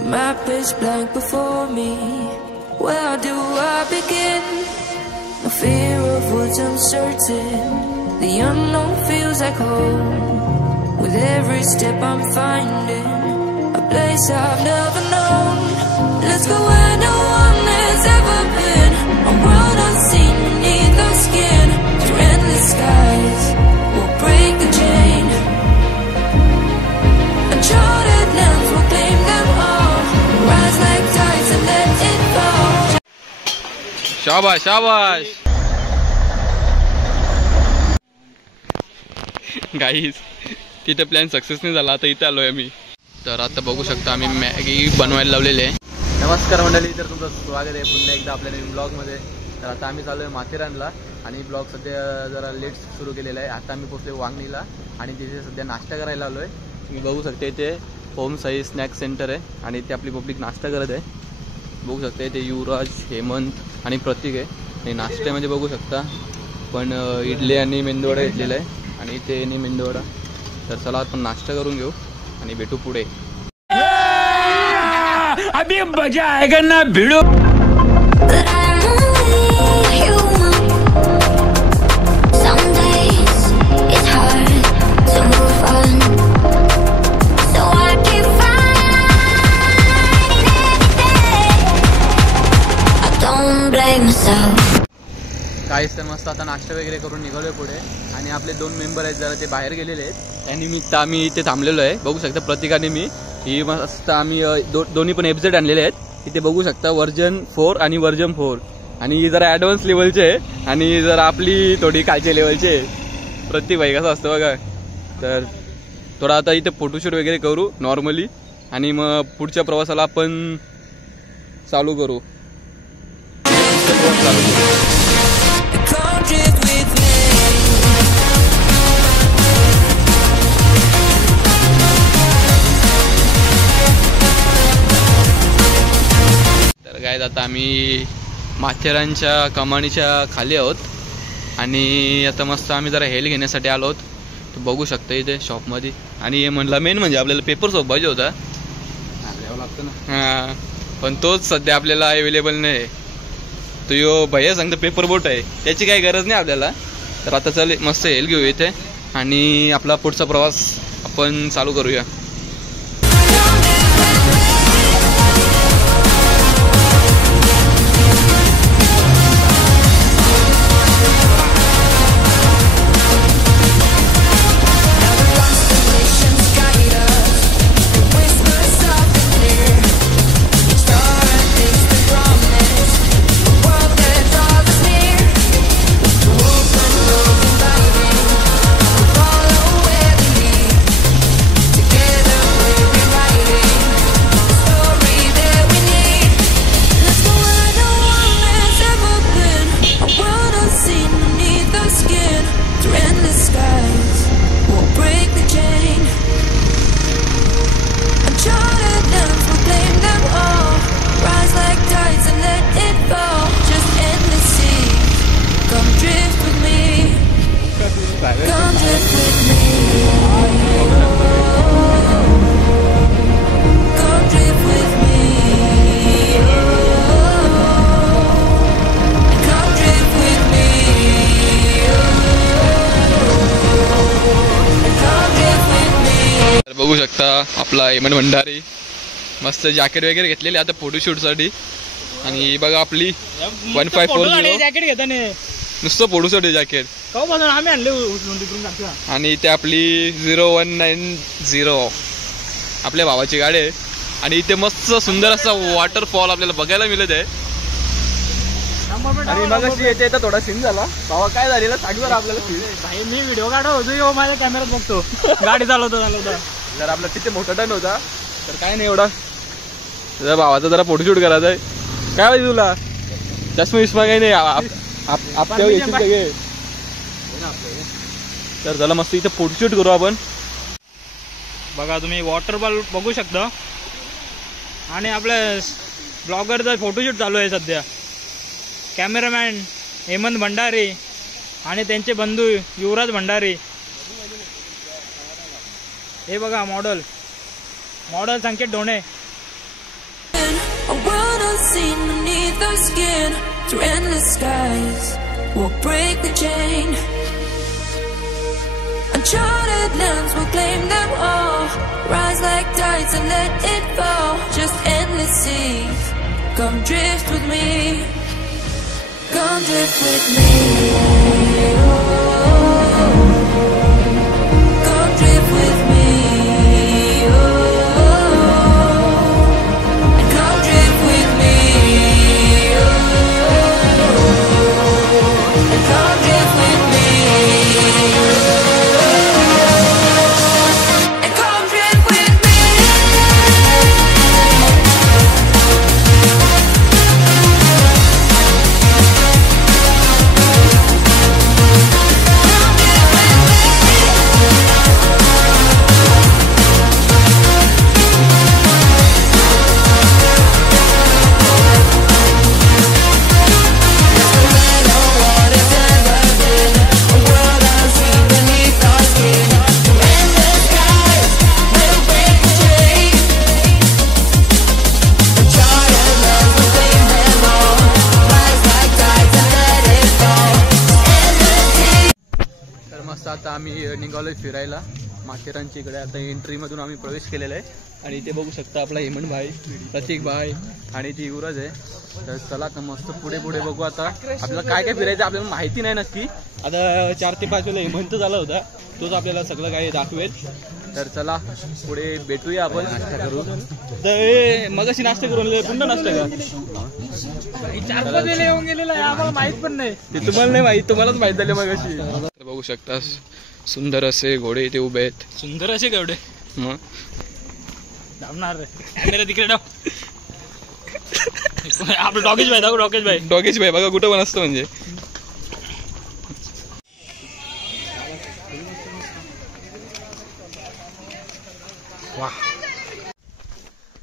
The map is blank before me. Where do I begin? No fear of what's uncertain. The unknown feels like home. With every step I'm finding a place I've never known. Let's go where no one has ever been. A world unseen beneath the skin. Through endless skies, we'll break the chain. Uncharted lands will claim them all. Rise like tides and let it fall. शाबाश शाबाश guys, तिथे plan success नाही झाला. आता इथे आलोय आम्ही. तर आता बघू शकता आम्ही मॅगी बनवायला लावलेले आहे. नमस्कार मंडळी, तर तुमचं स्वागत आहे पुन्हा एकदा आपल्या नवीन ब्लॉगमध्ये. तर आता आम्ही चालू आहे माथेरानला आणि ब्लॉग सध्या जरा लेट सुरू केलेला आहे. आता आम्ही पोहोचलो वांगणीला आणि तिथे सध्या नाश्ता करायला आलो आहे. तुम्ही बघू शकता इथे होम साई स्नॅक सेंटर आहे आणि इथे आपली पब्लिक नाश्ता करत आहे. बघू शकता इथे युवराज, हेमंत आणि प्रतीक आहे. आणि नाश्त्यामध्ये बघू शकता पण इडली आणि मेंदूवडा घेतलेला आहे आणि इथे नाही मेंदूवडा. तर चला आपण नाश्ता करून घेऊ आणि भेटू पुढे. अभी मजा आएगा ना भिड़ो. काहीच तर मस्त आता नाश्ता वगैरे करून निघालोय पुढे आणि आपले 2 मेंबर आहेत जरा ते बाहेर गेलेले आहेत. त्यानिमित्त आम्ही इथे थांबलेलो आहे. बघू शकता प्रतीकाने मी ही मस्त आम्ही दोन्ही पण FZ आणलेले आहेत. इथे बघू शकता वर्जन 4 आणि वर्जन 4 आणि जरा ॲडव्हान्स लेवलचे आहे आणि जरा आपली थोडी खालच्या लेवलचे आहे. प्रतीक भाई कसं असतं बघा. तर थोडा आता इथे फोटोशूट वगैरे करू नॉर्मली आणि मग पुढच्या प्रवासाला आपण चालू करू. तर काय आता आम्ही माथेरानच्या कमानीच्या खाली आहोत आणि आता मस्त आम्ही जरा हेल घेण्यासाठी आलो आहोत. तर बघू शकता इथे शॉपमध्ये. आणि हे म्हणला मेन म्हणजे आपल्याला पेपर सोप पाहिजे होता. लागतं ना. हां, पण तोच सध्या आपल्याला अवेलेबल नाही. तो यो भैया सांगतो पेपर बोट आहे, त्याची काही गरज नाही आपल्याला. तर आता चल मस्त हेल घेऊ इथे आणि आपला पुढचा प्रवास आपण चालू करूया. बघू शकता आपला हेमंत भंडारी मस्त जॅकेट वगैरे घेतलेले आता फोटोशूटसाठी. आणि बघा आपली 1540 जॅकेट घेताना नुसतं फोटोसाठी जॅकेट. आम्ही आणले. आणि इथे आपली 0190 आपल्या भावाची गाडी आहे आणि इथे मस्त सुंदर असा वॉटरफॉल आपल्याला बघायला मिळत आहे. आणि मग येते थोडा सीन झाला बाबा. काय झालेलं सांगणार आपल्याला. भाई मी व्हिडिओ काढत होतो, माझ्या कॅमेरात बघतो गाडी चालवतो. तर आपला तिथे मोठा टन होता. तर काय नाही एवढा तुझ्या भावाचा जरा फोटोशूट करायचा आहे. काय पाहिजे तुला? चष्मा विस्मा काही नाही आपल्या. तर चला मस्त इथे फोटोशूट करू आपण. बघा तुम्ही वॉटरफॉल बघू शकता आणि आपल्या ब्लॉगरचा फोटोशूट चालू आहे सध्या. कॅमेरामॅन हेमंत भंडारी आणि त्यांचे बंधू युवराज भंडारी. हे बघा model Sanket Dhone. seen beneath the skin. Through endless skies, we'll break the chain. Uncharted lands will claim them all. Rise like tides and let it fall. Just endless seas. Come drift with me. Come drift with me. Oh, come drift with me. Oh, and come drift with me. Oh, and come drift with me. And come drift with me. तर मस्त आता आम्ही निघालोय फिरायला माथेरानच्या इकडे. आता एंट्रीमधून आम्ही प्रवेश केलेला आहे आणि इथे बघू शकता आपला हेमंत भाई, प्रतीक भाई आणि ती युवराज आहे. तर चला आता मस्त पुढे पुढे बघू. आता आपल्याला काय काय फिरायचं आपल्याला माहिती नाही नक्की. आता 4 ते 5 वेळेला हेमंत झाला होता, तोच आपल्याला सगळं काही दाखवेल. तर चला पुढे भेटूया आपण नाश्ता करू. तर मगाशी नाश्ता करून पुन्हा नाश्ता का 4-5 वेळेला येऊन गेलेला आहे, आम्हाला माहित पण नाही. ते तुम्हाला नाही माहित, तुम्हालाच माहित झाले मगाशी. तर बघू शकता सुंदर असे घोडे इथे उभे आहेत. सुंदर असे केवढे मग धावणार कॅमेरा तिकडे डाव. आपलं डॉगेश भाई दाखव. डॉगेश भाई बघा कुठं पण असतं म्हणजे.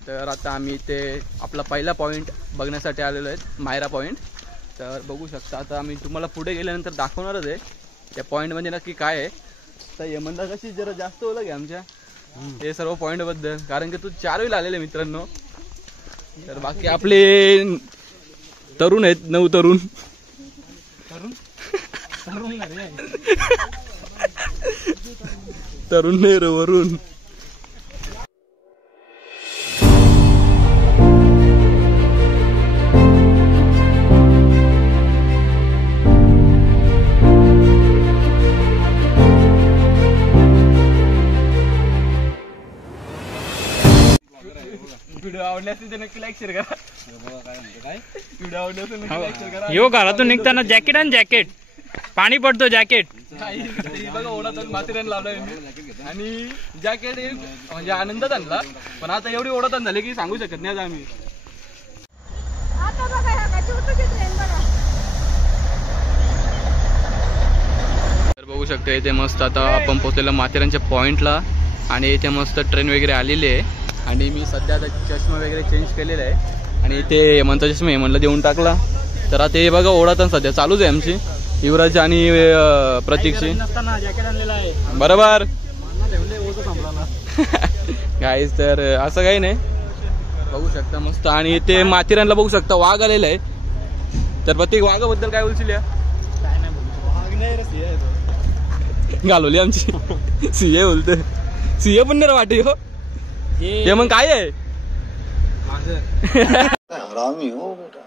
तर आता आम्ही इथे आपला पहिला पॉइंट बघण्यासाठी आलेलो आहे, मायरा पॉइंट. तर बघू शकता आता आम्ही तुम्हाला पुढे गेल्यानंतर दाखवणारच आहे त्या पॉइंट म्हणजे नक्की काय आहे. तर यमनदा कशी जरा जास्त ओळख आहे आमच्या हे सर्व पॉइंट बद्दल, कारण की तू 4 वेळेला आलेले मित्रांनो. तर बाकी आपले तरुण आहेत, 9 तरुण. तरुण नाही रे वरून. व्हिडिओ आवडल्यास नक्की लाईक शेअर करा. व्हिडिओ आवडल्यास नक्की लाईक शेअर करा. यो घरातून निघताना जॅकेट आणि जॅकेट पाणी पडतो जॅकेट. बघा ओढातून माथेरान लावलाय आणि जॅकेट म्हणजे आनंदात आणला, पण आता एवढी ओढातान झाली की सांगू शकत नाही आज आम्ही. तर बघू शकता इथे मस्त आता आपण पोहोचलेला माथेरानच्या पॉइंटला आणि इथे मस्त ट्रेन वगैरे आलेली आहे. आणि मी सध्या आता चष्मा वगैरे चेंज केलेला आहे आणि इथे हेमंतचा चष्मा हेमंतला देऊन टाकला. तर आता हे बघा ओढातान सध्या चालूच आहे आमची युवराज आणि प्रतीकची. बरोबर गाईस. तर असं काही नाही, बघू शकता मस्त. आणि इथे माथेरानला बघू शकता वाघ आलेला आहे. तर प्रतीक वाघाबद्दल काय बोलशील? या घालवली आमची सीए बोलते. सीए पण नाही वाटे हो हे मग काय आहे. हरामी हो बेटा.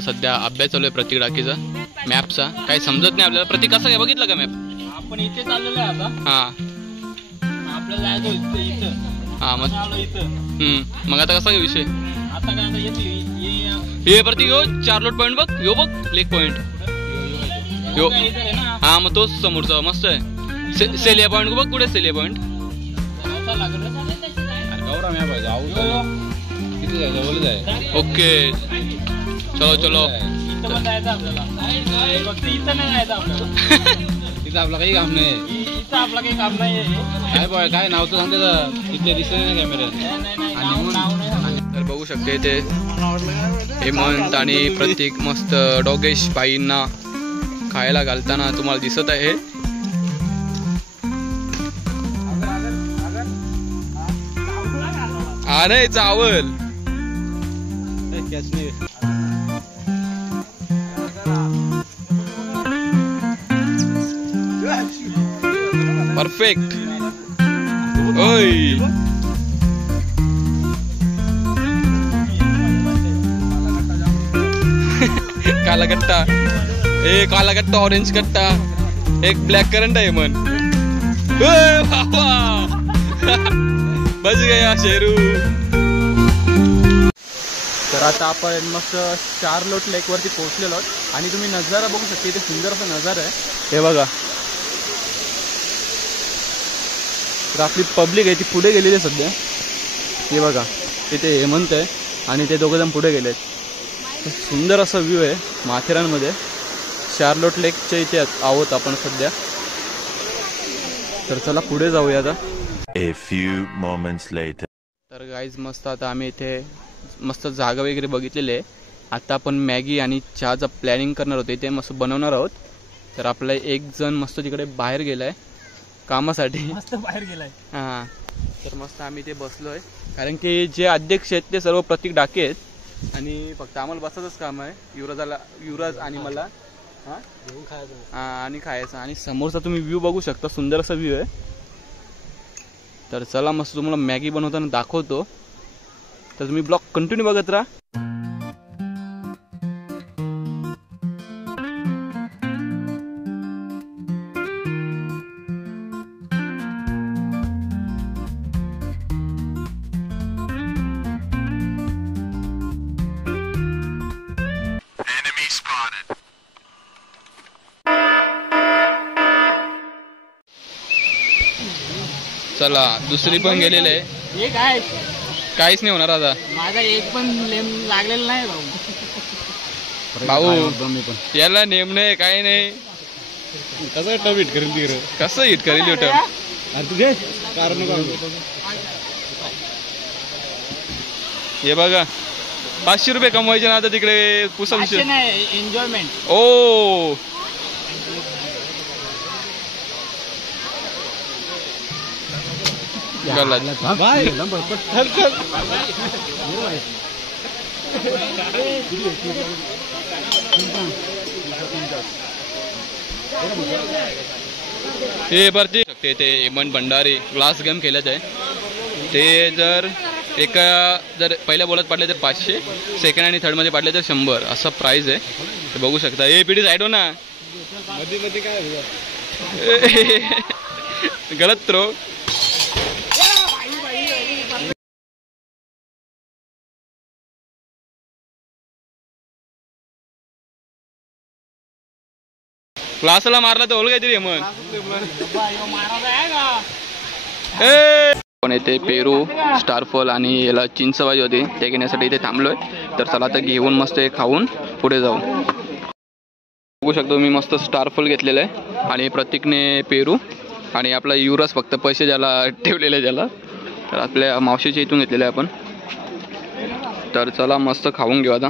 आता सध्या अभ्यास चालू आहे प्रतीक डाकीचा मॅपचा. काही समजत नाही आपल्याला. प्रतीक कसा काय बघितला का मॅप? आपण इथे चाललेलो आहे आता. हा आपल्याला जायचं इथं. हा मग मग आता कसा काय विषय? आता काय हे प्रतीक यो चार्लोट पॉइंट बघ. यो बघ लेक पॉइंट यो. हा मग तोच समोरचा मस्त आहे. सेलिया पॉइंट बघ. कुठे सेलिया पॉइंट? ओके चलो चलो. तिथं आपलं काही काम नाही. आपलं काही काम नाही. काय नाव तर सांगते तिथले दिसत नाही कॅमेऱ्यात. तर बघू शकते ते हेमंत आणि प्रतीक मस्त डोगेश बाईंना खायला घालताना तुम्हाला दिसत आहे. अरे चावल परफेक्ट. ओय काला कट्टा. काला कट्टा ऑरेंज कट्टा एक ब्लॅक करंट आहे मन. बस गया शेरू. तर आता आपण मस्त चार्लोट लेक वरती पोहोचलेलो आहोत आणि तुम्ही नजारा बघू शकता. इथे सुंदर असा नजारा आहे हे बघा. तर आपली पब्लिक आहे ती पुढे गेलेली आहे सध्या. हे बघा इथे हेमंत आहे आणि ते दोघंजण पुढे गेलेत. सुंदर असा व्ह्यू आहे माथेरानमध्ये. चार्लोट लेकच्या इथे आहोत आपण सध्या. तर चला पुढे जाऊया आता. A few moments later. तर गाईज मस्त आता आम्ही इथे मस्त जागा वगैरे बघितलेली आहे. आता आपण मॅगी आणि चहाचा प्लॅनिंग करणार होते ते मस्त बनवणार आहोत. तर आपला एक जण मस्त तिकडे बाहेर गेलाय कामासाठी. मस्त बाहेर गेलाय. हां तर मस्त आम्ही ते बसलोय कारण की जे अध्यक्ष आहेत ते सर्व प्रतीक डाके आहेत आणि फक्त आम्हाला बसायचंच काम आहे. युवराज आणि मला आणि खायचं. आणि समोरचा तुम्ही व्ह्यू बघू शकता. सुंदर असा व्ह्यू आहे. तर चला मस्त तुम्हाला मॅगी बनवताना दाखवतो. तर तुम्ही ब्लॉग कंटिन्यू बघत राहा. चला दुसरी पण गेलेले आहे. हे काय काहीच नाही होणार आता. माझा एक पण लेम लागलेला नाही भाऊ. याला नेम नाही काही नाही. कसं टब हिट करेल तिकडे. कसं हिट करेल युट्यूब. तुझे कारण हे बघा 500 रुपये कमवायचे ना आता तिकडे पुसम. एन्जॉयमेंट. ओ गलत. हे भरती शकते ते हेमंत भंडारी ग्लास गेम खेळत आहे. ते जर पहिल्या बॉलात पडले तर 500, सेकंड आणि थर्ड मध्ये पडले तर 100 असं प्राइस आहे. ते बघू शकता. हे पिढी साईड हो ना गलत थ्रो. क्लासला मारला तर होल काहीतरी मग. पण इथे पेरू स्टारफॉल आणि याला चिंचबाजी होती ते घेण्यासाठी इथे थांबलोय. तर चला आता घेऊन मस्त खाऊन पुढे जाऊ. बघू शकतो मी मस्त स्टारफॉल घेतलेलं आहे आणि प्रतीकने पेरू आणि आपला युवराज फक्त पैसे ज्याला ठेवलेले ज्याला. तर आपल्या मावशीच्या इथून घेतलेले आहे आपण. तर चला मस्त खाऊन घेऊ आता.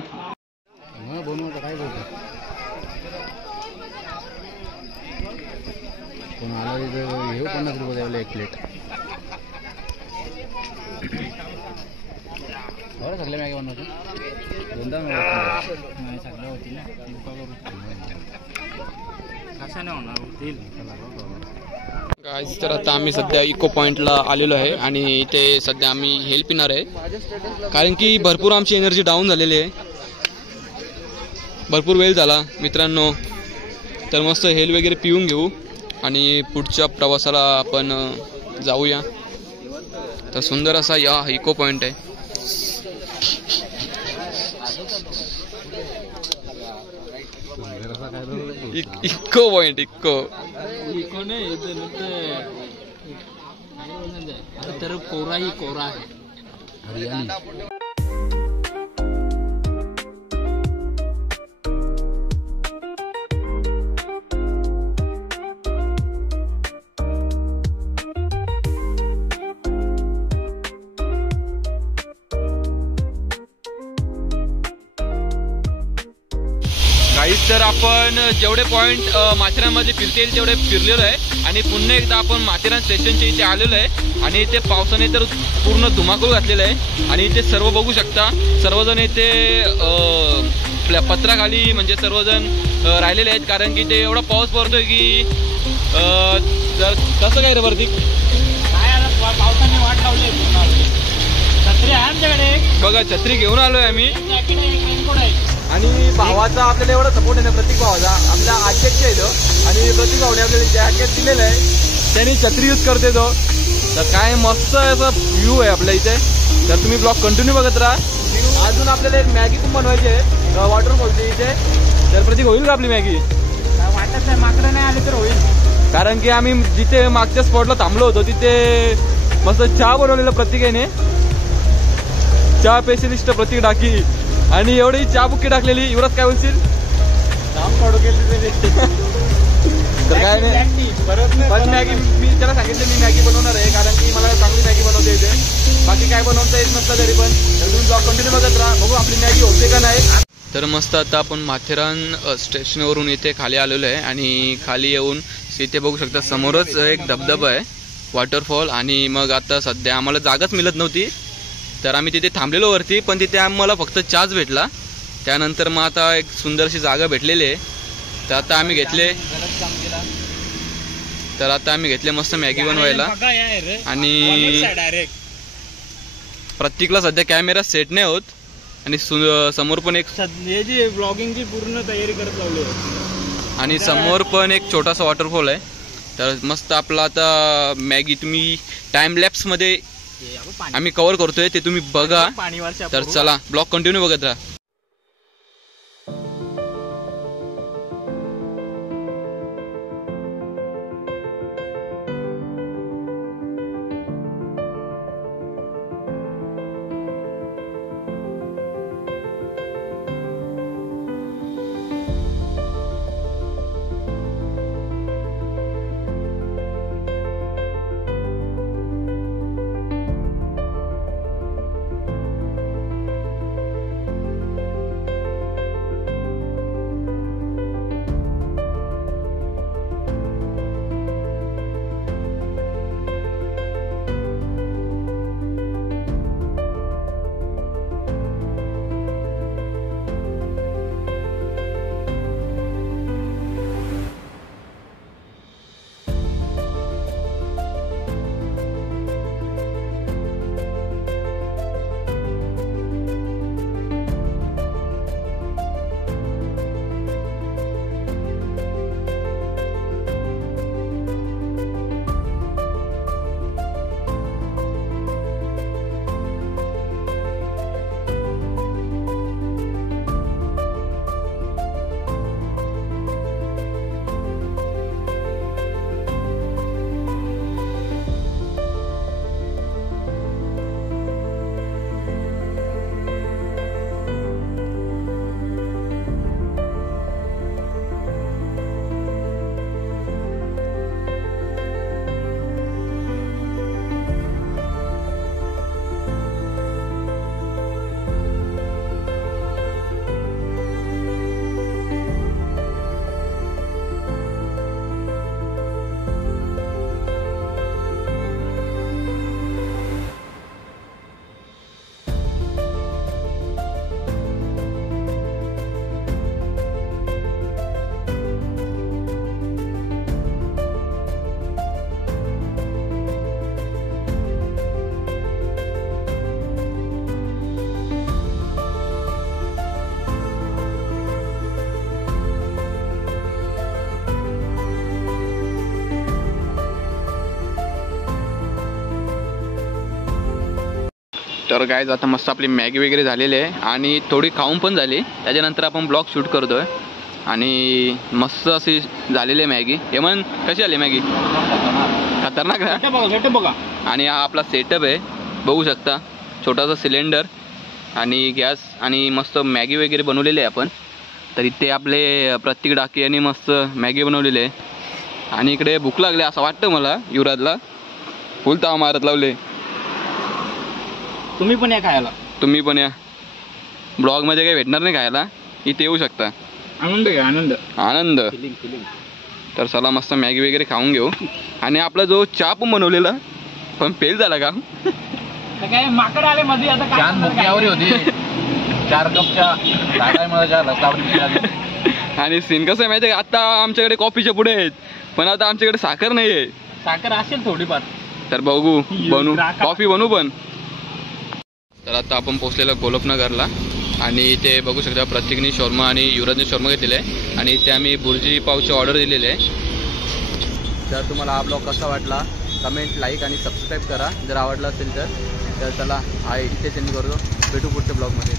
घेऊ 50 रुपये द्यायला एक प्लेट. बरं सगळे मॅगी बनवतो. दोनदा नाही सगळं होती ना. कशाने होणार होतील. गाईज तर आता आम्ही सध्या इको पॉइंटला आलेलो आहे आणि इथे सध्या आम्ही हेल पिणार आहे कारण की भरपूर आमची एनर्जी डाऊन झालेली आहे. भरपूर वेळ झाला मित्रांनो, तर मस्त हेल वगैरे पिऊन घेऊ आणि पुढच्या प्रवासाला आपण जाऊया. तर सुंदर असा या इको पॉइंट आहे. इको पॉइंट इको नाही तर कोरा ही कोरा आहे. काहीच तर आपण जेवढे पॉइंट माथेरानमध्ये फिरता येईल तेवढे फिरलेलो आहे आणि पुन्हा एकदा आपण माथेरान स्टेशनच्या इथे आलेलो आहे आणि इथे पावसाने तर पूर्ण धुमाकूळ घातलेला आहे आणि इथे सर्व बघू शकता. सर्वजण इथे आपल्या पत्राखाली म्हणजे सर्वजण राहिलेले आहेत, कारण की ते एवढा पाऊस पडतोय की तर कसं काय रे वरती काय आता पावसाने वाट लावली. छत्री आहे आमच्याकडे, बघा छत्री घेऊन आलोय आम्ही रेनकोट आहे. आणि भावाचा आपल्याला एवढा सपोर्ट आहे ना, प्रतीक भावाचा आपला अध्यक्ष आहे तो, आणि प्रतीक भाऊने आपल्याला जॅकेट दिलेलं आहे, त्यांनी छत्री यूज करते तो. तर काय मस्त असा व्ह्यू आहे आपल्या इथे. तर तुम्ही ब्लॉग कंटिन्यू बघत राहा. अजून आपल्याला एक मॅगी पण बनवायची आहे वॉटरफॉलची इथे. तर प्रतीक होईल का आपली मॅगी? वाटत नाही माकडं नाही आले तर होईल, कारण की आम्ही जिथे मागच्या स्पॉटला थांबलो होतो तिथे मस्त चहा बनवलेला प्रतीकेने, चहा स्पेशलिस्ट प्रतीक डाकी, आणि एवढी चहा बुक्की टाकलेली. युवराज काय बोलशील? काम पडू गेली तर काय नाही, पण मॅगी मी त्याला सांगितलं मी मॅगी बनवणार आहे, कारण की मला चांगली मॅगी बनवता येते. बाकी काय बनवता येत नसतं तरी पण तुम्ही ब्लॉग कंटिन्यू बघत राहा, बघू आपली मॅगी होते का नाही. तर मस्त आता आपण माथेरान स्टेशनवरून इथे खाली आलेलो आहे आणि खाली येऊन इथे बघू शकता समोरच एक धबधबा आहे, वॉटरफॉल. आणि मग आता सध्या आम्हाला जागाच मिळत नव्हती तर आम्ही तिथे थांबलेलो वरती, पण तिथे आम्हाला फक्त चहाच भेटला. त्यानंतर मग आता एक सुंदरशी जागा भेटलेली आहे, तर आता आम्ही घेतले मस्त मॅगी बनवायला. आणि प्रत्येकला सध्या कॅमेरा सेट नाही होत आणि समोर पण एक जी ब्लॉगिंगची पूर्ण तयारी करत लावली आणि समोर पण एक छोटासा वॉटरफॉल आहे. तर मस्त आपला आता मॅगी तुम्ही टाइम लॅप्स मध्ये आम्ही कव्हर करतोय, ते तुम्ही बघा. तर चला ब्लॉग कंटिन्यू बघत राहा. तर गाईज आता मस्त आपली मॅगी वगैरे झालेली आहे आणि थोडी खाऊन पण झाली. त्याच्यानंतर आपण ब्लॉग शूट करतोय आणि मस्त अशी झालेली आहे मॅगी. हेमन कशी आली मॅगी? खतरनाक आहे. बघा. आणि हा आपला सेटअप आहे बघू शकता. छोटासा सिलेंडर आणि गॅस आणि मस्त मॅगी वगैरे बनवलेली आहे आपण. तर इथे आपले प्रत्येक डाकी यांनी मस्त मॅगी बनवलेली आहे. आणि इकडे भूक लागली असं वाटतं मला. युवराजला फुल ताव मारत लावले. तुम्ही पण या खायला. तुम्ही पण या. ब्लॉगमध्ये काही भेटणार नाही खायला, इथे येऊ शकता. आनंद घ्या आनंद आनंद. तर चला मस्त मॅगी वगैरे खाऊन घेऊ. आणि आपला जो चहा पण बनवलेला पण फेल झाला का? काय माकड आले मध्ये आता काय छान मुख्यावरी होती. 4 कपच्या आणि सीन कसं आहे माहिती आहे का? आता आमच्याकडे कॉफीच्या पुढे आहेत पण आता आमच्याकडे साखर नाही आहे. साखर असेल थोडीफार. तर बघू बनवू कॉफी बनवू पण. तर आता आपण पोहोचलेलो गोलपनगरला आणि इथे बघू शकता प्रत्येकने शॉर्मा आणि युवराजने शॉर्मा घेतलेला आहे आणि इथे आम्ही बुर्जी पावची ऑर्डर दिलेली आहे. जर तुम्हाला हा ब्लॉग कसा वाटला कमेंट लाईक आणि सबस्क्राईब करा जर आवडला असेल तर. चला इथे सेंड करतो. भेटू पुढच्या ब्लॉगमध्ये.